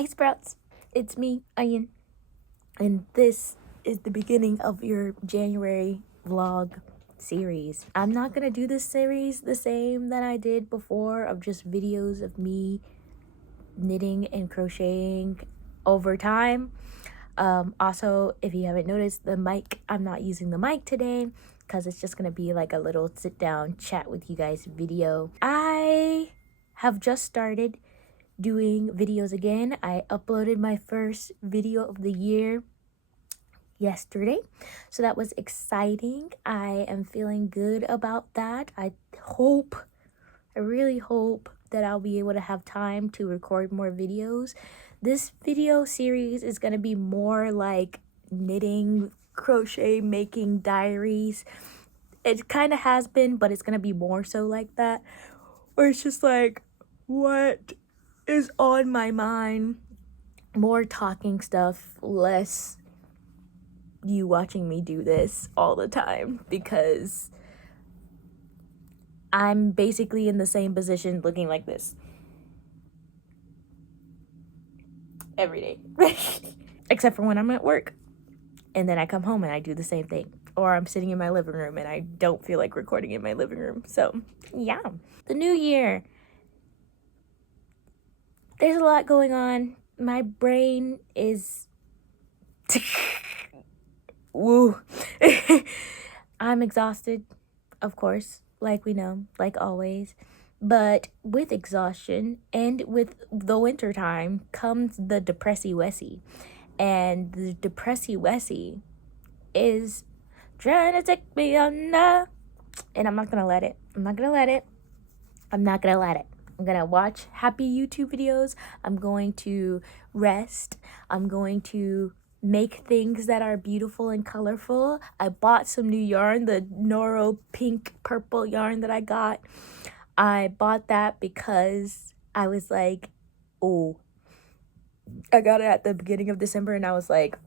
Hey Sprouts, it's me, Onion, and this is the beginning of your January vlog series. I'm not gonna do this series the same that I did before of just videos of me knitting and crocheting over time. Also, if you haven't noticed the mic, I'm not using the mic today because it's just gonna be like a little sit down chat with you guys video. I have just started doing videos again. I uploaded my first video of the year yesterday, so that was exciting. I am feeling good about that. I really hope that I'll be able to have time to record more videos. This video series is going to be more like knitting, crochet, making diaries. It kind of has been, but it's going to be more so like that, where it's just like what is on my mind, more talking stuff, less you watching me do this all the time, because I'm basically in the same position looking like this every day. Except for when I'm at work and then I come home and I do the same thing, or I'm sitting in my living room and I don't feel like recording in my living room. So yeah, the new year, there's a lot going on. My brain is woo. I'm exhausted, of course, like we know, like always. But with exhaustion and with the winter time comes the depressy wessy. And the depressy wessy is trying to take me on now. And I'm not gonna let it. I'm not gonna let it. I'm not gonna let it. I'm gonna watch happy YouTube videos. I'm going to rest. I'm going to make things that are beautiful and colorful. I bought some new yarn, the Noro pink purple yarn that I got. I bought that because I was like, oh, I got it at the beginning of December and I was like,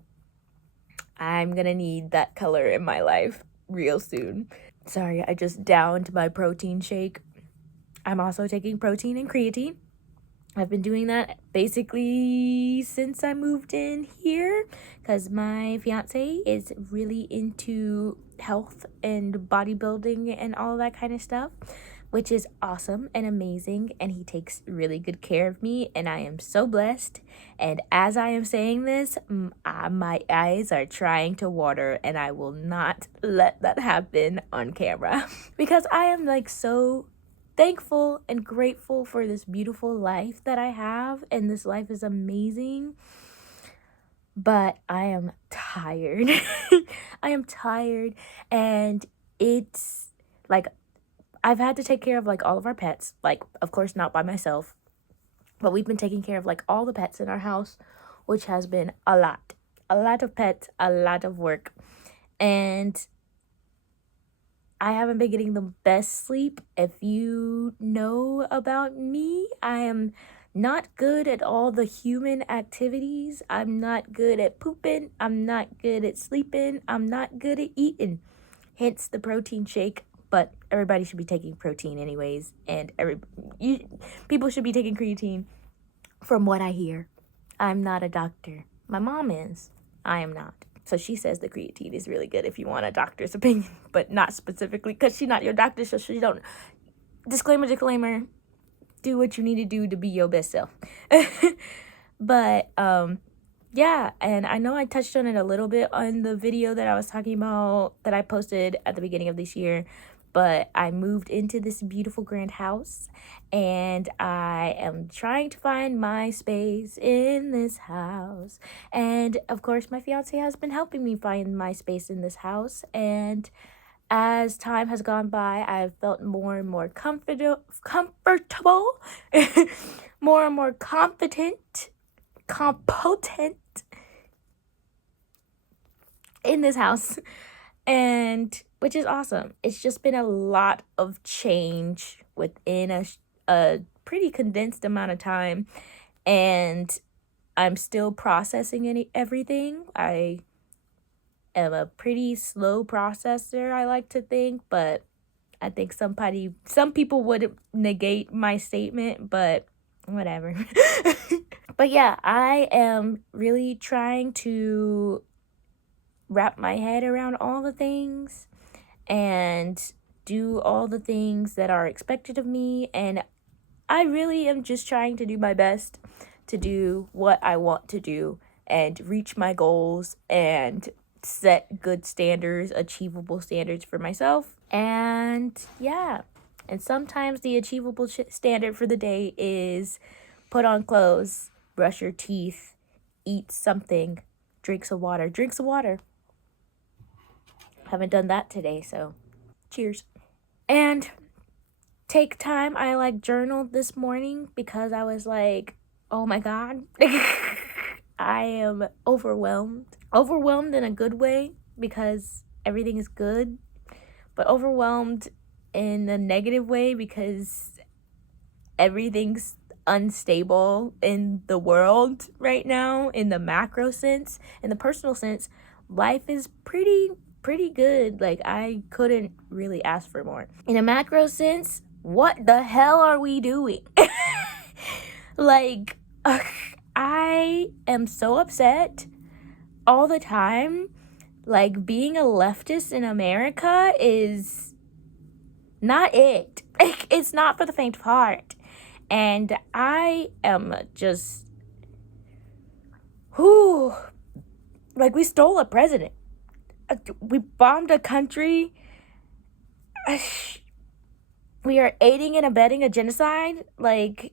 I'm gonna need that color in my life real soon. Sorry, I just downed my protein shake. I'm also taking protein and creatine. I've been doing that basically since I moved in here because my fiance is really into health and bodybuilding and all that kind of stuff, which is awesome and amazing, and he takes really good care of me, and I am so blessed. And as I am saying this, my eyes are trying to water, and I will not let that happen on camera because I am like so thankful and grateful for this beautiful life that I have, and this life is amazing. But I am tired. I am tired, and it's like I've had to take care of like all of our pets, like of course not by myself, but we've been taking care of like all the pets in our house, which has been a lot of pets, a lot of work. And I haven't been getting the best sleep. If you know about me, I am not good at all the human activities. I'm not good at pooping. I'm not good at sleeping. I'm not good at eating. Hence the protein shake. But everybody should be taking protein anyways. And people should be taking creatine from what I hear. I'm not a doctor. My mom is. I am not. So she says the creatine is really good if you want a doctor's opinion, but not specifically because she's not your doctor, so she don't. Disclaimer, do what you need to do to be your best self. But yeah, and I know I touched on it a little bit on the video that I was talking about that I posted at the beginning of this year, but I moved into this beautiful grand house and I am trying to find my space in this house. And of course, my fiance has been helping me find my space in this house. And as time has gone by, I've felt more and more comfortable, more and more competent in this house, and which is awesome. It's just been a lot of change within a pretty condensed amount of time, and I'm still processing everything. I am a pretty slow processor, I like to think, but I think some people would negate my statement, but whatever. But yeah, I am really trying to wrap my head around all the things and do all the things that are expected of me. And I really am just trying to do my best to do what I want to do and reach my goals and set good standards, achievable standards for myself. And yeah, and sometimes the achievable standard for the day is put on clothes, brush your teeth, eat something, drink some water. Drink some water. Haven't done that today, so cheers. And take time. I like journaled this morning because I was like, oh my God, I am overwhelmed. Overwhelmed in a good way because everything is good, but overwhelmed in a negative way because everything's unstable in the world right now. In the macro sense, in the personal sense, life is pretty good. Like, I couldn't really ask for more. In a macro sense, what the hell are we doing? Like, I am so upset all the time. Like, being a leftist in America is not it. It's not for the faint of heart. And I am just, like, we stole a president. We bombed a country. We are aiding and abetting a genocide. Like,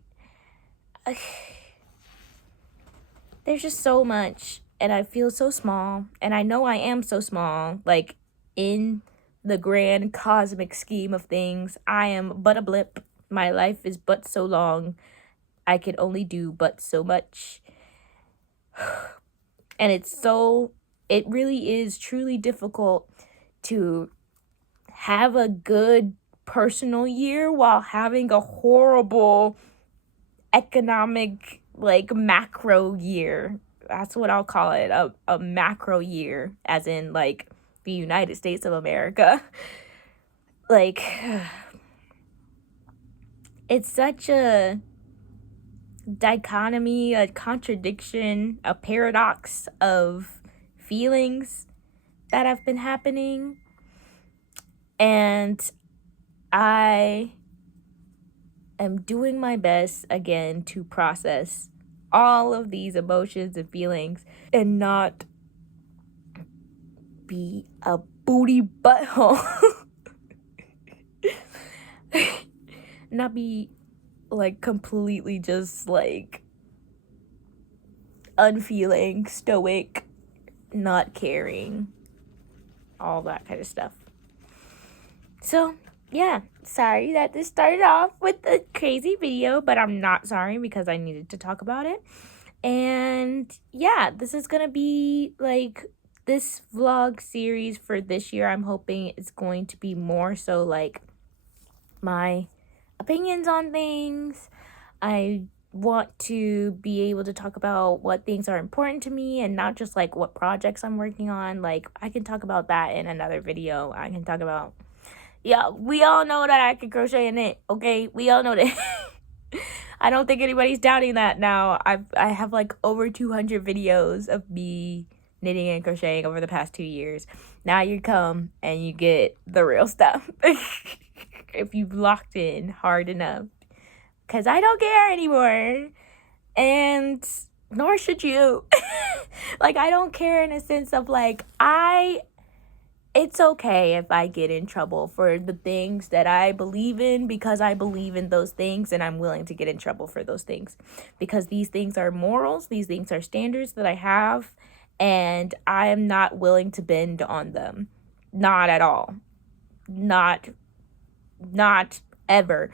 there's just so much. And I feel so small. And I know I am so small. Like, in the grand cosmic scheme of things, I am but a blip. My life is but so long. I can only do but so much. And it really is truly difficult to have a good personal year while having a horrible economic, like, macro year. That's what I'll call it, a macro year, as in, like, the United States of America. Like, it's such a dichotomy, a contradiction, a paradox of feelings that have been happening. And I am doing my best again to process all of these emotions and feelings and not be a booty butthole. Not be, like, completely just, like, unfeeling, stoic, not caring, all that kind of stuff. So, yeah, sorry that this started off with a crazy video, but I'm not sorry because I needed to talk about it. And yeah, this is gonna be, like, this vlog series for this year. I'm hoping it's going to be more so, like, my opinions on things. I want to be able to talk about what things are important to me and not just, like, what projects I'm working on. Like, I can talk about that in another video. I can talk about, yeah, we all know that I can crochet and knit, okay? We all know that. I don't think anybody's doubting that now. I have, like, over 200 videos of me knitting and crocheting over the past 2 years. Now you come and you get the real stuff. If you've locked in hard enough. Because I don't care anymore. And nor should you. Like, I don't care in a sense of, like, it's okay if I get in trouble for the things that I believe in, because I believe in those things and I'm willing to get in trouble for those things. Because these things are morals, these things are standards that I have, and I am not willing to bend on them. Not at all. Not ever.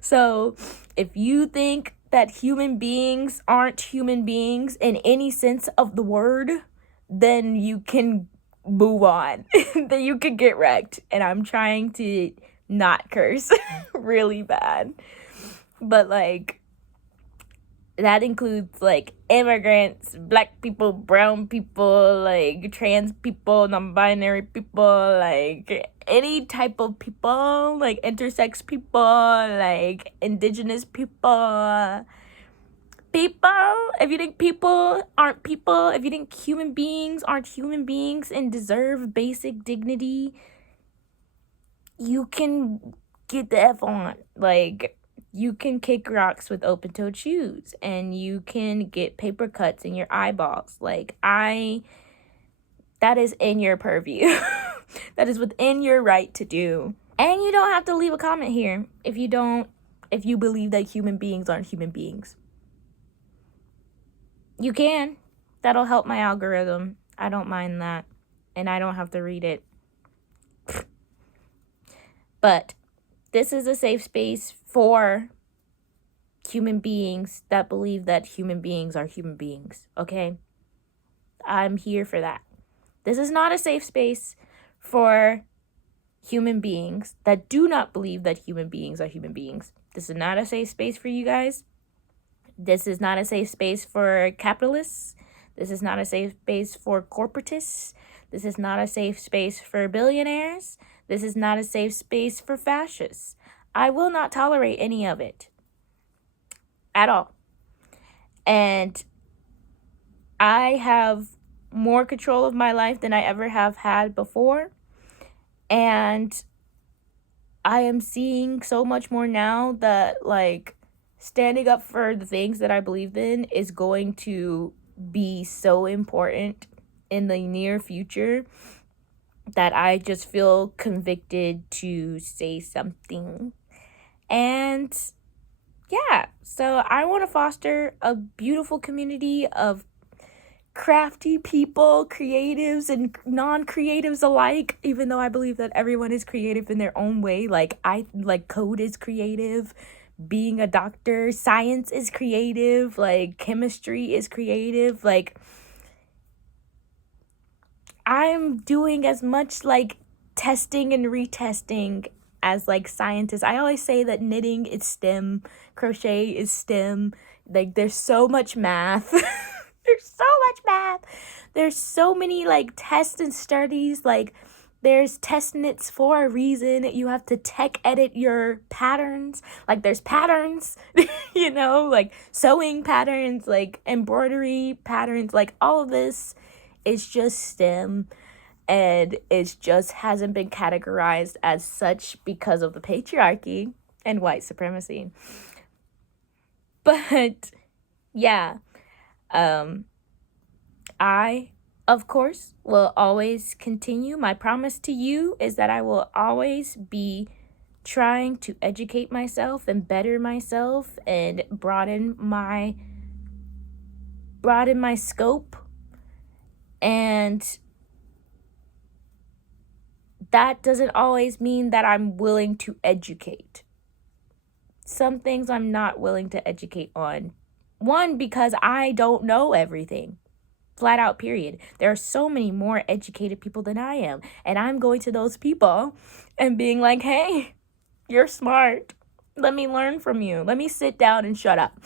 So if you think that human beings aren't human beings in any sense of the word, then you can move on. Then you can get wrecked. And I'm trying to not curse really bad. But, like, that includes, like, immigrants, black people, brown people, like, trans people, non-binary people, like, any type of people, like, intersex people, like, indigenous people, people aren't people, if you think human beings aren't human beings and deserve basic dignity, you can get the F on. Like, you can kick rocks with open-toed shoes, and you can get paper cuts in your eyeballs. Like, that is in your purview. That is within your right to do. And you don't have to leave a comment here if you believe that human beings aren't human beings. You can. That'll help my algorithm. I don't mind that. And I don't have to read it. But this is a safe space for human beings that believe that human beings are human beings, okay? I'm here for that. This is not a safe space for human beings that do not believe that human beings are human beings. This is not a safe space for you guys. This is not a safe space for capitalists. This is not a safe space for corporatists. This is not a safe space for billionaires. This is not a safe space for fascists. I will not tolerate any of it at all. And I have more control of my life than I ever have had before. And I am seeing so much more now that, like, standing up for the things that I believe in is going to be so important in the near future that I just feel convicted to say something. And yeah, so I want to foster a beautiful community of crafty people, creatives and non-creatives alike, even though I believe that everyone is creative in their own way. Like, code is creative, being a doctor, science is creative, like chemistry is creative. Like, I'm doing as much like testing and retesting as like scientists. I always say that knitting is STEM, crochet is STEM. Like, there's so much math. There's so much math. There's so many like tests and studies. Like, there's test knits for a reason. You have to tech edit your patterns. Like, there's patterns, you know, like sewing patterns, like embroidery patterns, like all of this is just STEM, and it just hasn't been categorized as such because of the patriarchy and white supremacy. But yeah, I, of course, will always continue. My promise to you is that I will always be trying to educate myself and better myself and broaden my scope. And that doesn't always mean that I'm willing to educate. Some things I'm not willing to educate on. One, because I don't know everything. Flat out, period. There are so many more educated people than I am. And I'm going to those people and being like, hey, you're smart. Let me learn from you. Let me sit down and shut up.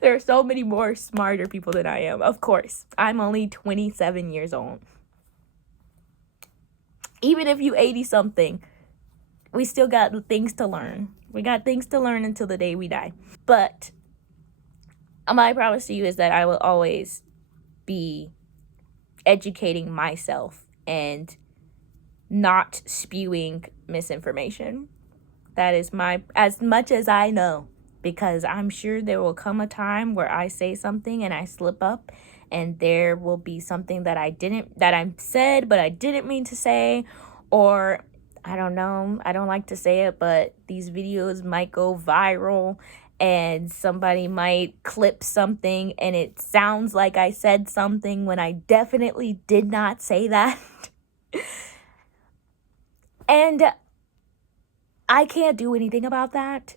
There are so many more smarter people than I am. Of course, I'm only 27 years old. Even if you 80 something, we still got things to learn. We got things to learn until the day we die. But my promise to you is that I will always be educating myself and not spewing misinformation. That is as much as I know, because I'm sure there will come a time where I say something and I slip up, and there will be something that I said but I didn't mean to say, or I don't know, I don't like to say it, but these videos might go viral and somebody might clip something and it sounds like I said something when I definitely did not say that. And I can't do anything about that.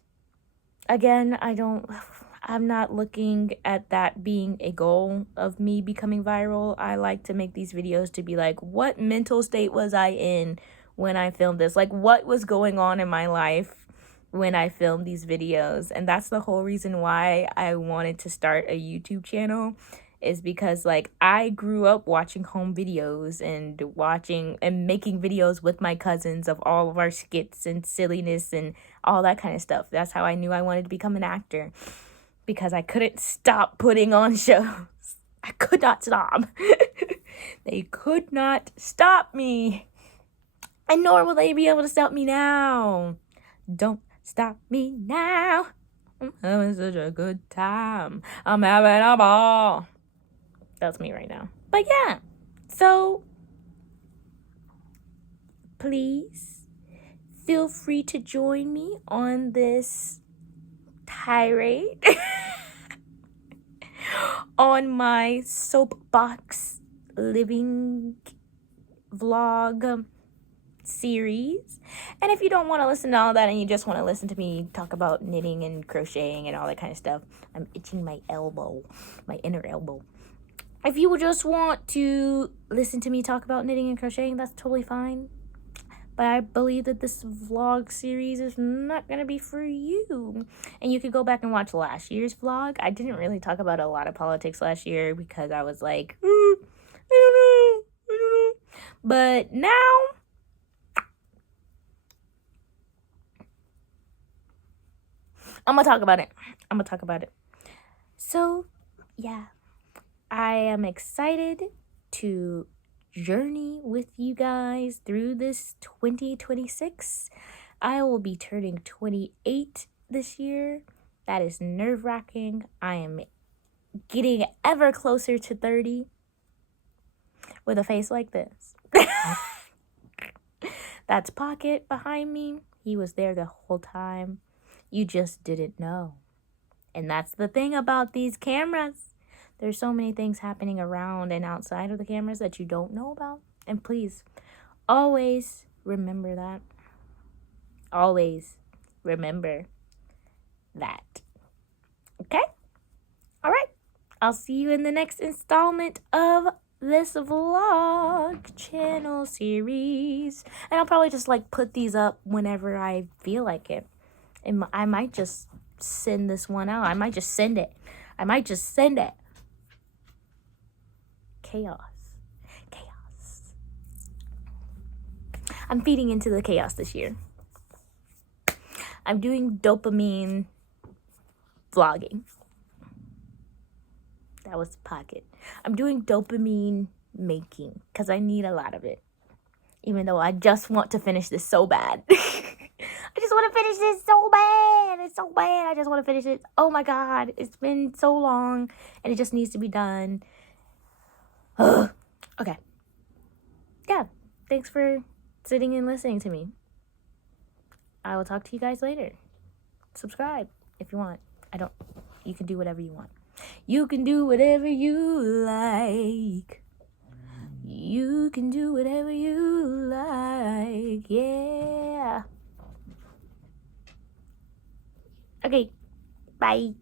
Again, I'm not looking at that being a goal of me becoming viral. I like to make these videos to be like, what mental state was I in when I filmed this? Like, what was going on in my life when I filmed these videos? And that's the whole reason why I wanted to start a YouTube channel, is because like I grew up watching home videos and making videos with my cousins of all of our skits and silliness and all that kind of stuff. That's how I knew I wanted to become an actor. because I couldn't stop putting on shows. I could not stop. They could not stop me. And nor will they be able to stop me now. Don't stop me now. I'm having such a good time. I'm having a ball. That's me right now. But yeah, so please feel free to join me on this tirade on my soapbox living vlog series. And if you don't want to listen to all that and you just want to listen to me talk about knitting and crocheting and all that kind of stuff, I'm itching my elbow, my inner elbow. If you just want to listen to me talk about knitting and crocheting, that's totally fine. But I believe that this vlog series is not going to be for you. And you could go back and watch last year's vlog. I didn't really talk about a lot of politics last year because I was like, I don't know. But now, I'm going to talk about it. So, yeah. I am excited to journey with you guys through this 2026. I will be turning 28 this year. That is nerve-wracking. I am getting ever closer to 30 with a face like this. That's Pocket behind me. He was there the whole time. You just didn't know. And that's the thing about these cameras. There's so many things happening around and outside of the cameras that you don't know about. And please, always remember that. Always remember that. Okay? All right. I'll see you in the next installment of this vlog channel series. And I'll probably just like put these up whenever I feel like it. And I might just send this one out. I might just send it. Chaos. I'm feeding into the chaos this year. I'm doing dopamine vlogging. That was Pocket. I'm doing dopamine making because I need a lot of it. Even though I just want to finish this so bad. I just want to finish this so bad. It's so bad. I just want to finish it. Oh my God. It's been so long and it just needs to be done. Okay. Yeah. Thanks for sitting and listening to me. I will talk to you guys later. Subscribe if you want. You can do whatever you want. You can do whatever you like. You can do whatever you like. Yeah. Okay. Bye.